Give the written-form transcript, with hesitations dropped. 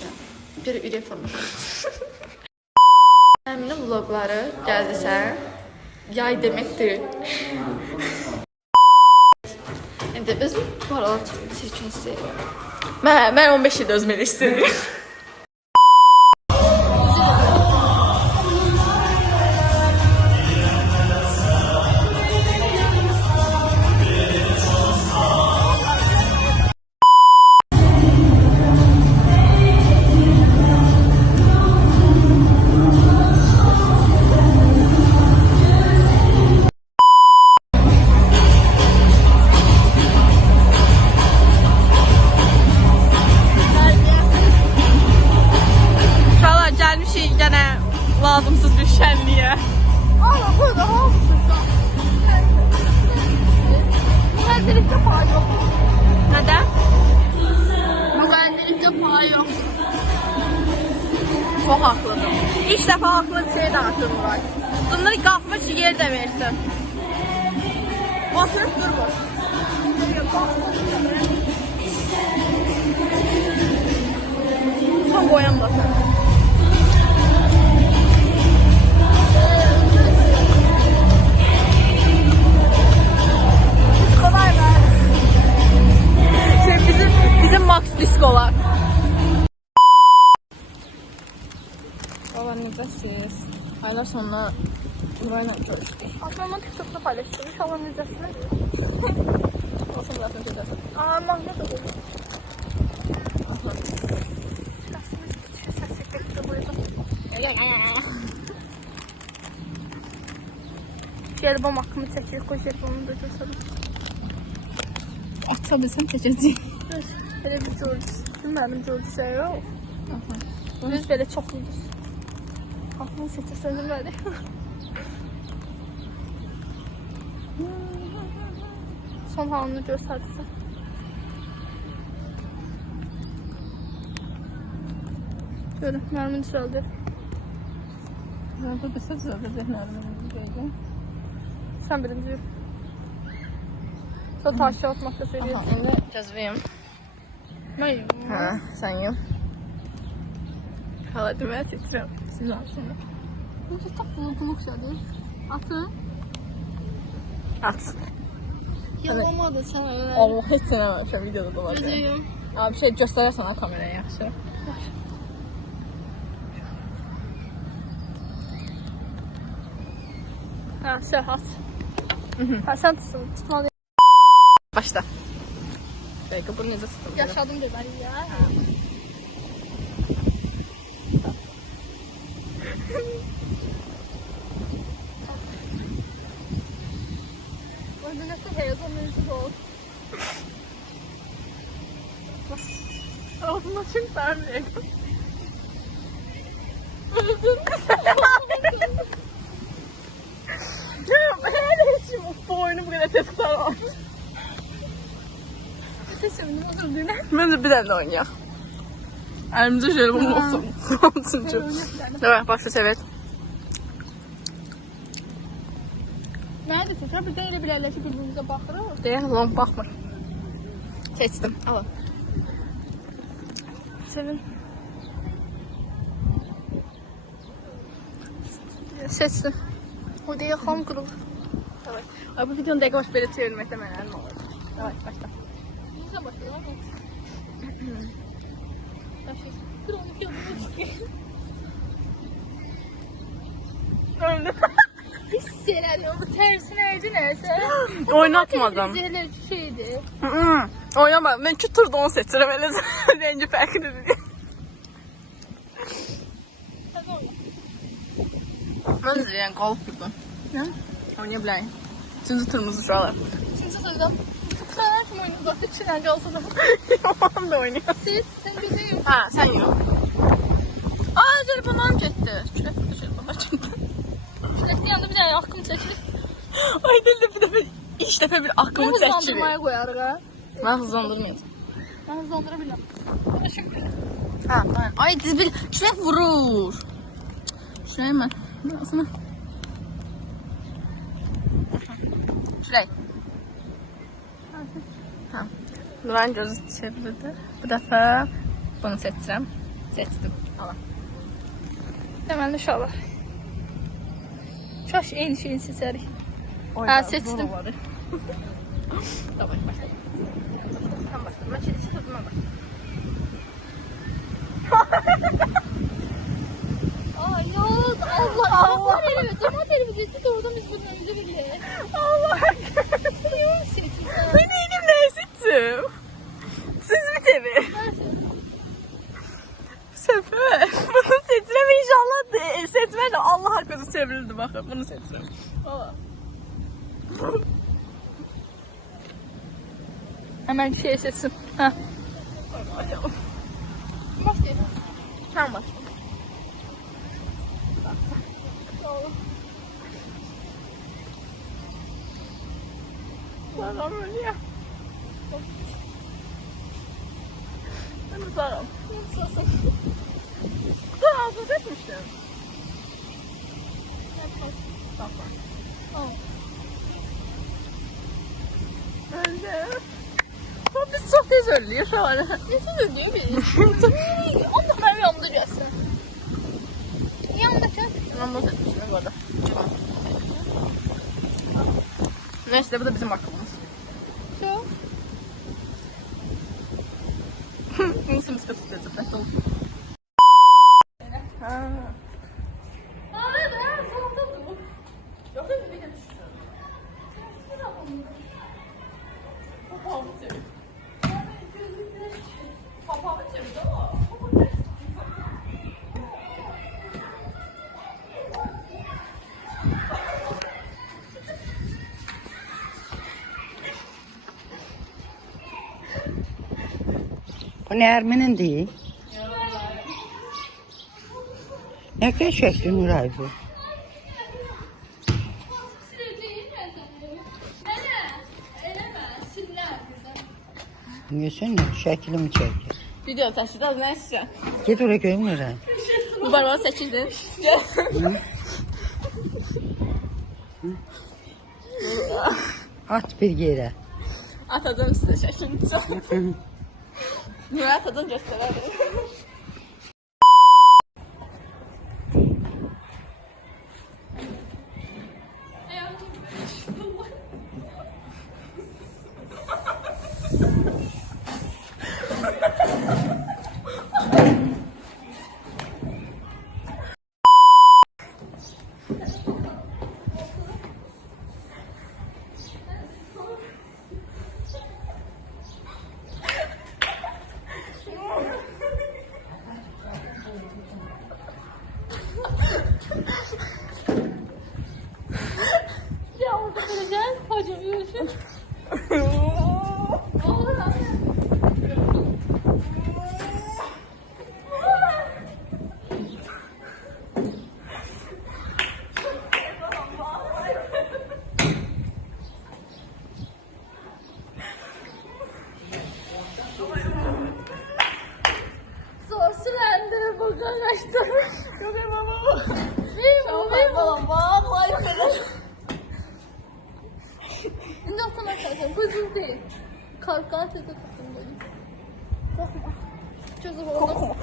çəkəcəm. Bir ürək forması. Əminin vlogları gəldisə, yay deməkdir. İndi özüm bu aralar çox çirkin istəyirəm. Mən 15 ildə özümə elə istəyirəm. Lazımsız bir şənliyə. Allah burada hamısın. Müğəndilikdə pay yox. Nədən? Müğəndilikdə pay yox. Çox haqlıdır. İlk dəfə haqlı bir şey danışır Muray. Bunları qalxmaq üçün yer də versin. Oturub durmur. Tam boyan basın. Bizim Max diskolar. Baba necəsiz? Aylar sonra Nurayla görüşdük. Aslında TikTok'da paylaştım. İnşallah necəsini. Olsun zaten gözəl. Aa, magnet olur. Jelibon hakkımı çəkir, qoy jelibonu da göstərim. Atsa bilsəm çəkəcəyim. Belə bir George. Mənim George yox. Düz belə çoxludur. Aklını seçirsən deməli. Son halını göstərdirsən. Görün, mənim düzəldir. Bu qısa düzəldəcək nərmin. Sən birinci. Sonra taşı atmaq da söyləyir. İndi cəzbəyim. Mən Hə, sən yum. hala deməyə seçirəm. Siz alsın. Bu çok buluk şeydir. Atın. At. Yalamadı sen öyle. Allah heç sənə var, şu videoda da var. Gözüyüm. Abi bir şey göstərərsən ha kameraya yaxşı. Ha, sıhhat. Ha, sen tutmalıyım. Başla. Belki bunu necə tuttum? Yaşadım deməli ya. Orada nasıl heyecan mevcut ol. Ağzıma çok vermeyek. Hele bu oyunu bu kadar tez tutamam. Şimdi özür dilerim. Bence bir tane de oynayalım. Elimizde şöyle bu olsun. Altıncı. Evet başla evet. Nerede tekrar bir de öyle birerleşip birbirimize bakırız. Diye long bakmır. Seçtim. Alın. Sevin. Seçtim. O diye ham kırılır. Evet. Abi bu videonun dakika baş böyle çevirmekle meğer ne olur. Evet başla. Sen başlayalım. Başlayalım. Dur onu yapalım. Öyle. Hisselen bu tersi nerede neyse. Oynatmadım. Zehirler şeydi. Oynama. Ben şu turda onu seçirim. Öyle rengi farkı dedi. Ben de yani golf gibi. Ne? Oynayabilirim. Üçüncü turumuzu şu an. Şimdi söyleyeceğim. Sen kim oyunu uzakta çilenci olsa da. Yaman da oynuyor. Sen bizim. Ha sen yok. Aa telefonlarım gitti. Şuraya telefonlar çıktı. Çilekli yanında bir tane hakkım çekilir. Ay deli bir defa ilk defa bir aklımı Ben çekiyor. hızlandırmaya koyarız ha. Ben hızlandırmayayım. Ben hızlandırabilirim. Şimdi. Ha tamam. Ay diz bir şuraya vurur. Şuraya mı? Burasına. Şuraya. Ha. Nuray'ın gözü çevrildi. Bu defa bunu seçeceğim. Seçtim. Allah. Hemen inşallah. Şaş en şeyini seçerik. Ha, seçtim. Tamam başlayalım. Tamam başlayalım. Ben çelişi tadına bak. Ay ya Allah elimi tomat elimi gitti de oradan biz bunun önümüze bile. Allah. Yok seçtim. Ben elimle seçtim. Siz mi tabii? Sefer. Bunu seçirem inşallah de. Seçmer de Allah hakkı çevrildi bakın. Bunu seçirem. Valla. Hemen şey seçsin. Ha. Başlayalım. Başlayalım. Sen bak. Sağlam öyle ya. Ben de sağlam. Daha az seçmiştim. Tamam. Bence. Biz çok tez ölüyor şu an. Nefes ödüyor beni. Ondan ben yandırıyorsun. Yanındaki. Ben bunu seçmiştim bu arada. Neyse bu da bizim hakkımız. Şu. Nasıl biz kasıt edeceğiz? Tamam. Bu ne Erminin değil? Ne kadar şekli Nuray bu? Niye şeklimi çekti? Video taşıdı ne istiyorsun? Git oraya görün Nuray. Bu barbağı seçildin. At bir yere. Atacağım size şeklini. Nuraya atacağım gösterelim. Ya orada vereceğiz. Hocam görüşürüz. Soslandı bu kaçtı. Yok ya baba. Benim Vallahi falan. Ne yaptın arkadaşlar? Kuzum değil. Kalkan sesi tutun böyle. Korkma. Çözüm oldu.